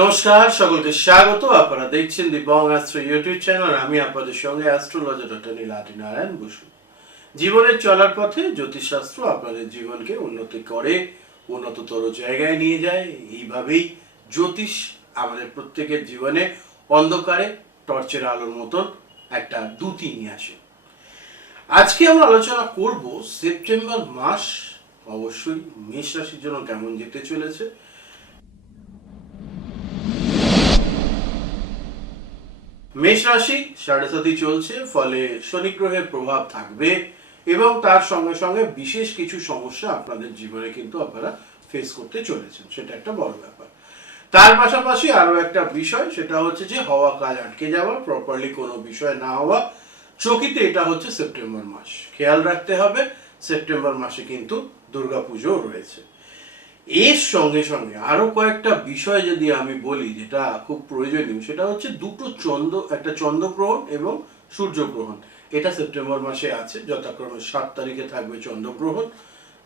নমস্কার, সকলকে স্বাগত। আপনারা দেখছেন the Bong astro YouTube channel আমি আপনাদের সঙ্গে অ্যাস্ট্রোলজার ডক্টর নীলাদ্রি নারায়ণ বসু। জীবনের চলার পথে জ্যোতিষশাস্ত্র আপনাদের জীবনকে উন্নতি করে, উন্নততর জায়গায় নিয়ে যায়। এইভাবেই জ্যোতিষ আমাদের প্রত্যেকের জীবনে অন্ধকারে, টর্চের আলোর মতন একটা দুতি নিয়ে আসে। আজকে আমরা আলোচনা করব সেপ্টেম্বর মাস। অবশ্যই মেষ রাশির জন্য কেমন যেতে চলেছে মেষ রাশি, সাড়ে চলছে, ফলে শনি গ্রহের প্রভাব থাকবে এবং তার সঙ্গে সঙ্গে বিশেষ কিছু সমস্যা আপনাদের জীবনে কিন্তু আপনারা ফেস করতে চলেছেন, সেটা একটা বড় ব্যাপার। তার পাশাপাশি আরও একটা বিষয়, সেটা হচ্ছে যে হওয়া কাজ আটকে যাওয়া প্রপারলি কোনো বিষয় না হওয়া। চকিতে এটা হচ্ছে সেপ্টেম্বর মাস, খেয়াল রাখতে হবে, সেপ্টেম্বর মাসে কিন্তু দুর্গাপুজো রয়েছে। এর সঙ্গে সঙ্গে আরও কয়েকটা বিষয় যদি আমি বলি যেটা খুব প্রয়োজনীয়, সেটা হচ্ছে দুটো চন্দ্র, একটা চন্দ্রগ্রহণ এবং সূর্যগ্রহণ। এটা সেপ্টেম্বর মাসে আছে, যথাক্রমে সাত তারিখে থাকবে চন্দ্রগ্রহণ।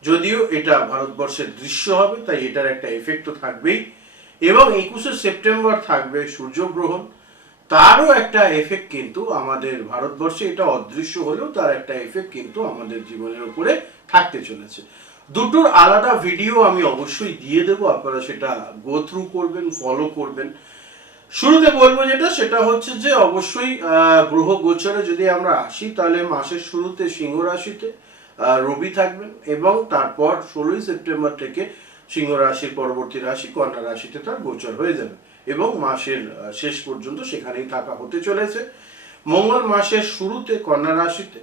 যদিও এটা ভারতবর্ষের দৃশ্য হবে, তাই এটার একটা এফেক্ট তো থাকবেই। এবং একুশে সেপ্টেম্বর থাকবে সূর্যগ্রহণ। তারও একটা এফেক্ট কিন্তু আমাদের ভারতবর্ষে, এটা অদৃশ্য হলেও তার একটা এফেক্ট কিন্তু আমাদের জীবনের উপরে থাকতে চলেছে। দুটোর আলাদা ভিডিও আমি অবশ্যই দিয়ে দেবো, আপনারা সেটা গো থ্রু করবেন ফলো করবেন। শুরুতে বলব যেটা, সেটা হচ্ছে যে অবশ্যই গ্রহ গোচরে যদি আমরা আসি, তাহলে মাসের শুরুতে সিংহ রাশিতে রবি থাকবেন এবং তারপর ষোলোই সেপ্টেম্বর থেকে সিংহ রাশির পরবর্তী রাশি, কন্যা রাশিতে তার গোচর হয়ে যাবে এবং মাসের শেষ পর্যন্ত সেখানেই থাকা হতে চলেছে। মঙ্গল মাসের শুরুতে কন্যা রাশিতে,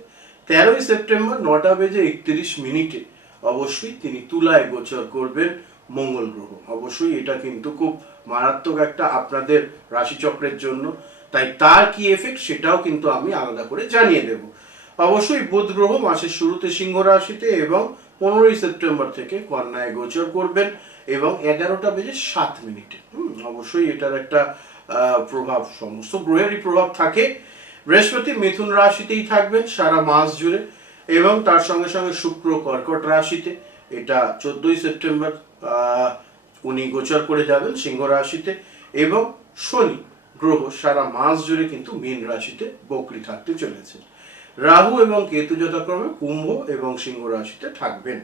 তেরোই সেপ্টেম্বর নটা বেজে একত্রিশ মিনিটে অবশ্যই তিনি তুলায় গোচর করবেন মঙ্গল গ্রহ। অবশ্যই এটা কিন্তু খুব মারাত্মক একটা আপনাদের রাশিচক্রের জন্য। তাই তার কি এফেক্ট সেটাও কিন্তু আমি আলাদা করে জানিয়ে দেব। অবশ্যই বুধ গ্রহ মাসের শুরুতে সিংহ রাশিতে এবং পনেরোই সেপ্টেম্বর থেকে কন্যায় গোচর করবেন এবং এগারোটা বেজে সাত মিনিটে। অবশ্যই এটার একটা প্রভাব, সমস্ত গ্রহেরই প্রভাব থাকে। বৃহস্পতি মিথুন রাশিতেই থাকবেন সারা মাস জুড়ে। এবং তার সঙ্গে সঙ্গে শুক্র কর্কট রাশিতে, এটা চোদ্দই সেপ্টেম্বর উনি গোচর করে যাবেন সিংহ রাশিতে এবং শনি গ্রহ সারা মাস জুড়ে কিন্তু মীন রাশিতে বকরি থাকতে চলেছে। রাহু এবং কেতু যথাক্রমে কুম্ভ এবং সিংহ রাশিতে থাকবেন।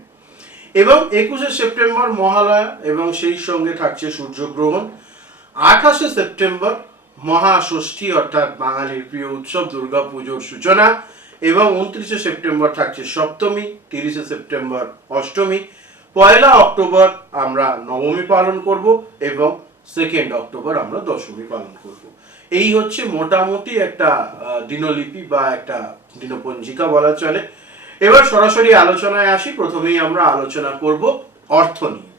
এবং একুশে সেপ্টেম্বর মহালয়া এবং সেই সঙ্গে থাকছে সূর্যগ্রহণ। আঠাশে সেপ্টেম্বর মহাষষ্ঠী অর্থাৎ বাঙালির প্রিয় উৎসব দুর্গাপুজোর সূচনা। এবং উনত্রিশে সেপ্টেম্বর থাকছে সপ্তমী, তিরিশে সেপ্টেম্বর অষ্টমী, পয়লা অক্টোবর আমরা নবমী পালন করব এবং সেকেন্ড অক্টোবর আমরা দশমী পালন করব। এই হচ্ছে মোটামুটি একটা দিনলিপি বা একটা দিনপঞ্জিকা বলা চলে। এবার সরাসরি আলোচনায় আসি। প্রথমেই আমরা আলোচনা করব অর্থ নিয়ে।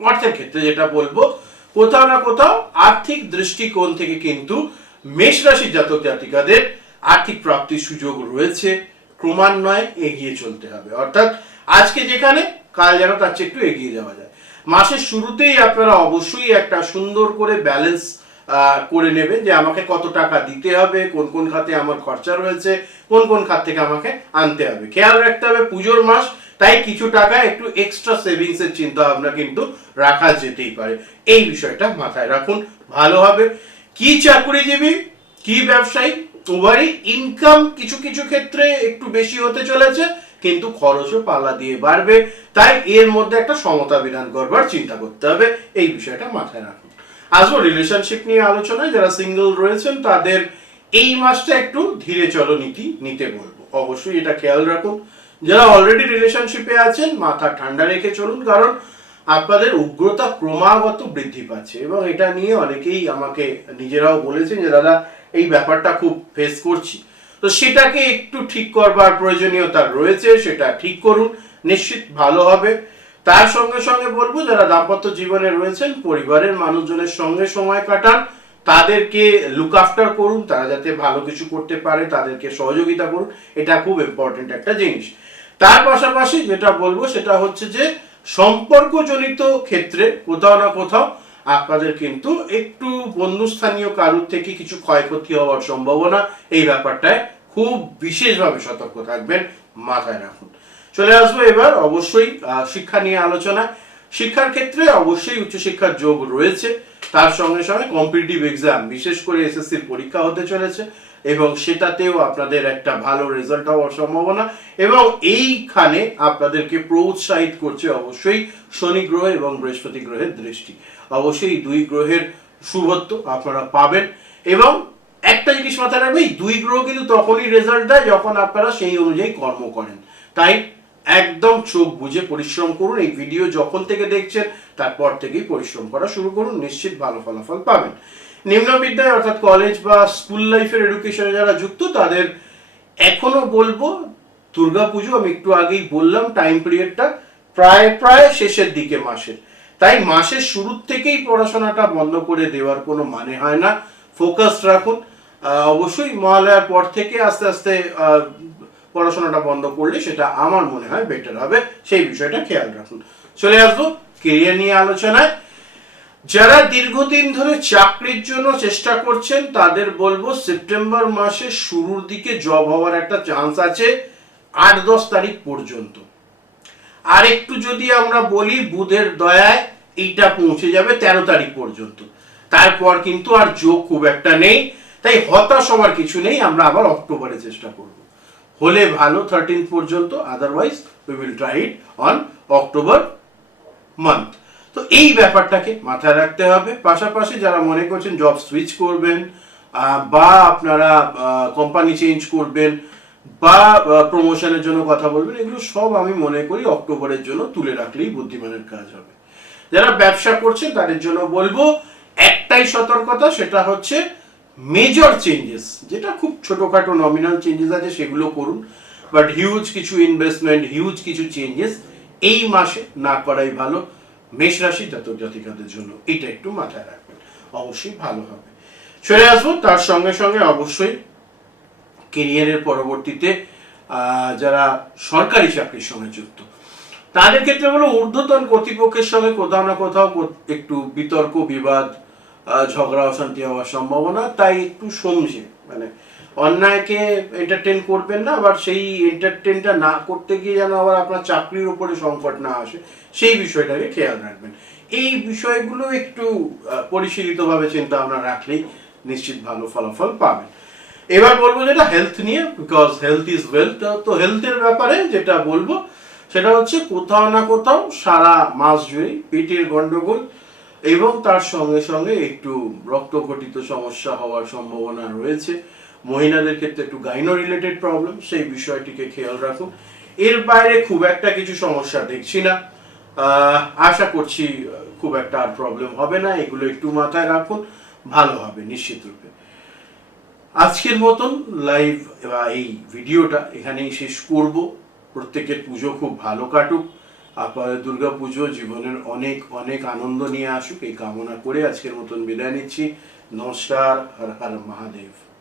অর্থের ক্ষেত্রে যেটা বলব, কোথাও না কোথাও আর্থিক দৃষ্টিকোণ থেকে কিন্তু মেষ রাশির জাতক জাতিকাদের আর্থিক প্রাপ্তির সুযোগ রয়েছে, ক্রমান্বয়ে এগিয়ে চলতে হবে। অর্থাৎ আজকে যেখানে, কাল যেন তার চেয়ে একটু এগিয়ে যাওয়া যায়। মাসের শুরুতেই আপনারা অবশ্যই একটা সুন্দর করে ব্যালেন্স করে নেবেন যে আমাকে কত টাকা দিতে হবে, কোন কোন খাতে আমার খরচা রয়েছে, কোন কোন খাত থেকে আমাকে আনতে হবে। খেয়াল রাখতে হবে পুজোর মাস, তাই কিছু টাকা একটু এক্সট্রা সেভিংস এর চিন্তা ভাবনা কিন্তু রাখা যেতেই পারে। এই বিষয়টা মাথায় রাখুন, ভালো হবে। কি চাকুরিজীবী, কি ব্যবসায়ী উভয়ই ইনকাম কিছু কিছু ক্ষেত্রে একটু বেশি হতে চলেছে, কিন্তু খরচও পাল্লা দিয়ে বাড়বে। তাই এর মধ্যে একটা সমতা বিধান করবার চিন্তা করতে হবে, এই বিষয়টা মাথায় রাখুন। আসব রিলেশনশিপ নিয়ে আলোচনায়, যারা সিঙ্গেল রয়েছেন, তাদের এই মাসটা একটু ধীরে চলো নীতি, নিতে বলব। অবশ্যই এটা খেয়াল রাখুন। যারা অলরেডি রিলেশনশিপে আছেন, মাথা ঠান্ডা রেখে চলুন, কারণ আপনাদের উগ্রতা ক্রমাগত বৃদ্ধি পাচ্ছে। এবং এটা নিয়ে অনেকেই আমাকে, নিজেরাও বলেছেন যে, দাদা এই ব্যাপারটা খুব ফেস করছি। তো সেটাকে একটু ঠিক করবার প্রয়োজনীয়তা রয়েছে, সেটা ঠিক করুন, নিশ্চিত ভালো হবে। তার সঙ্গে সঙ্গে বলব, যারা দাম্পত্য জীবনে রয়েছেন, পরিবারের মানুষজনের সঙ্গে সময় কাটান। তাদেরকে লুক আফটার করুন, তারা যাতে ভালো কিছু করতে পারে, তাদেরকে সহযোগিতা করুন, এটা খুব ইম্পর্টেন্ট একটা জিনিস। তার পাশাপাশি যেটা বলব, সেটা হচ্ছে যে, সম্পর্কজনিত ক্ষেত্রে কোথাও না কোথাও আপনাদের কিন্তু একটু বন্ধুস্থানীয় কারুর থেকে কিছু ক্ষয়ক্ষতি হওয়ার সম্ভাবনা এই ব্যাপারটায় খুব বিশেষভাবে সতর্ক থাকবেন, মাথায় রাখুন। চলে আসব এবার অবশ্যই শিক্ষা নিয়ে আলোচনা শিক্ষার ক্ষেত্রে অবশ্যই উচ্চশিক্ষার যোগ রয়েছে। তার সঙ্গে সঙ্গে কম্পিটিটিভ এক্সাম বিশেষ করে এসএসসির পরীক্ষা হতে চলেছে। এবং সেটাতেও আপনাদের একটা ভালো রেজাল্ট হওয়ার সম্ভাবনা এবং এইখানে আপনাদেরকে প্রোৎসাহিত করছে অবশ্যই শনি গ্রহ এবং বৃহস্পতি গ্রহের দৃষ্টি। অবশ্যই দুই গ্রহের শুভত্ব আপনারা পাবেন এবং একটা জিনিস মাথায় রাখবে দুই গ্রহ কিন্তু তখনই রেজাল্ট দেয় যখন আপনারা সেই অনুযায়ী কর্ম করেন। তাই একদম চোখ বুঝে পরিশ্রম করুন। এই ভিডিও যখন থেকে দেখছেন, তারপর থেকেই পরিশ্রম করা শুরু করুন। নিশ্চিত ভালো ফলাফল পাবেন। নিম্ন বিদ্যায় অর্থাৎ কলেজ বা স্কুল লাইফের এডুকেশনে যারা যুক্ত, তাদের এখনও বলব দুর্গাপুজো আমি একটু আগেই বললাম টাইম পিরিয়ডটা প্রায় প্রায় শেষের দিকে মাসের। তাই মাসের শুরুর থেকেই পড়াশোনাটা বন্ধ করে দেওয়ার কোনো মানে হয় না। ফোকাস রাখুন। অবশ্যই মহালয়ার পর থেকে আস্তে আস্তে পড়াশোনাটা বন্ধ করলে সেটা আমার মনে হয় বেটার হবে। সেই বিষয়টা খেয়াল রাখুন। চলে আসব কেরিয়ার নিয়ে আলোচনায়। যারা দীর্ঘদিন ধরে চাকরির জন্য চেষ্টা করছেন, তাদের বলব সেপ্টেম্বর মাসের শুরুর দিকে জব হওয়ার একটা চান্স আছে আট দশ তারিখ পর্যন্ত। আর একটু যদি আমরা বলি, বুধের দয়ায় এইটা পৌঁছে যাবে তেরো তারিখ পর্যন্ত। তারপর কিন্তু আর যোগ খুব একটা নেই, তাই হতাশ হওয়ার কিছু নেই, আমরা আবার অক্টোবরে চেষ্টা করব। হলে ভালো থার্টিন পর্যন্ত otherwise we will try it on October month তো এই ব্যাপারটাকে মাথায় রাখতে হবে। পাশাপাশি যারা মনে করছেন জব সুইচ করবেন বা আপনারা কোম্পানি চেঞ্জ করবেন, বা প্রমোশনের জন্য কথা বলবেন, এগুলো সব আমি মনে করি অক্টোবরের জন্য তুলে রাখলেই বুদ্ধিমানের কাজ হবে। যারা ব্যবসা করছেন তাদের জন্য বলব, একটাই সতর্কতা, সেটা হচ্ছে মেজর চেঞ্জেস যেটা খুব ছোটখাটো নমিনাল চেঞ্জেস আছে, সেগুলো করুন। বাট হিউজ কিছু ইনভেস্টমেন্ট হিউজ কিছু চেঞ্জেস এই মাসে না করাই ভালো। মেষ রাশি জাতক জাতিকাদের জন্য এটা একটু মাথায় রাখবেন। অবশ্যই ভালো হবে। চলে আসব, তার সঙ্গে সঙ্গে অবশ্যই কেরিয়ারের পরবর্তীতে যারা সরকারি চাকরির সঙ্গে যুক্ত, তাদের ক্ষেত্রে হলো ঊর্ধ্বতন কর্তৃপক্ষের সঙ্গে কোথাও না কোথাও একটু বিতর্ক, বিবাদ ঝগড়া, অশান্তি হওয়ার সম্ভাবনা, তাই একটু সমঝে মানে অন্যায়কে এন্টারটেন করবেন না, আবার সেই এন্টারটেনটা না করতে গিয়ে যেন আবার আপনার চাকরির উপরে সংকট না আসে, সেই বিষয়টাকে খেয়াল রাখবেন। এই বিষয়গুলো একটু পরিশীলিতভাবে চিন্তা ভাবনা রাখলেই নিশ্চিত ভালো ফলাফল পাবেন। এবার বলব যেটা হেলথ নিয়ে বিকজ হেলথ ইজ ওয়েলথ তো হেলথের ব্যাপারে যেটা বলব, সেটা হচ্ছে কোথাও না কোথাও সারা মাস জুড়েই পেটের গন্ডগোল এবং তার সঙ্গে সঙ্গে একটু রক্তঘটিত সমস্যা হওয়ার সম্ভাবনা রয়েছে। মহিলাদের ক্ষেত্রে একটু গাইনো রিলেটেড প্রবলেম সেই বিষয়টিকে খেয়াল রাখুন। এর বাইরে খুব একটা কিছু সমস্যা দেখছি না। আশা করছি খুব একটা আর প্রবলেম হবে না। এগুলো একটু মাথায় রাখুন, ভালো হবে নিশ্চিত রূপে। আজকের মতন লাইভ বা এই ভিডিওটা এখানেই শেষ করব। প্রত্যেকের পুজো খুব ভালো কাটুক। আপনাদের দুর্গা পুজো জীবনের অনেক অনেক আনন্দ নিয়ে আসুক, এই কামনা করে আজকের মতন বিদায় নিচ্ছি। নমস্কার, হর হর মহাদেব।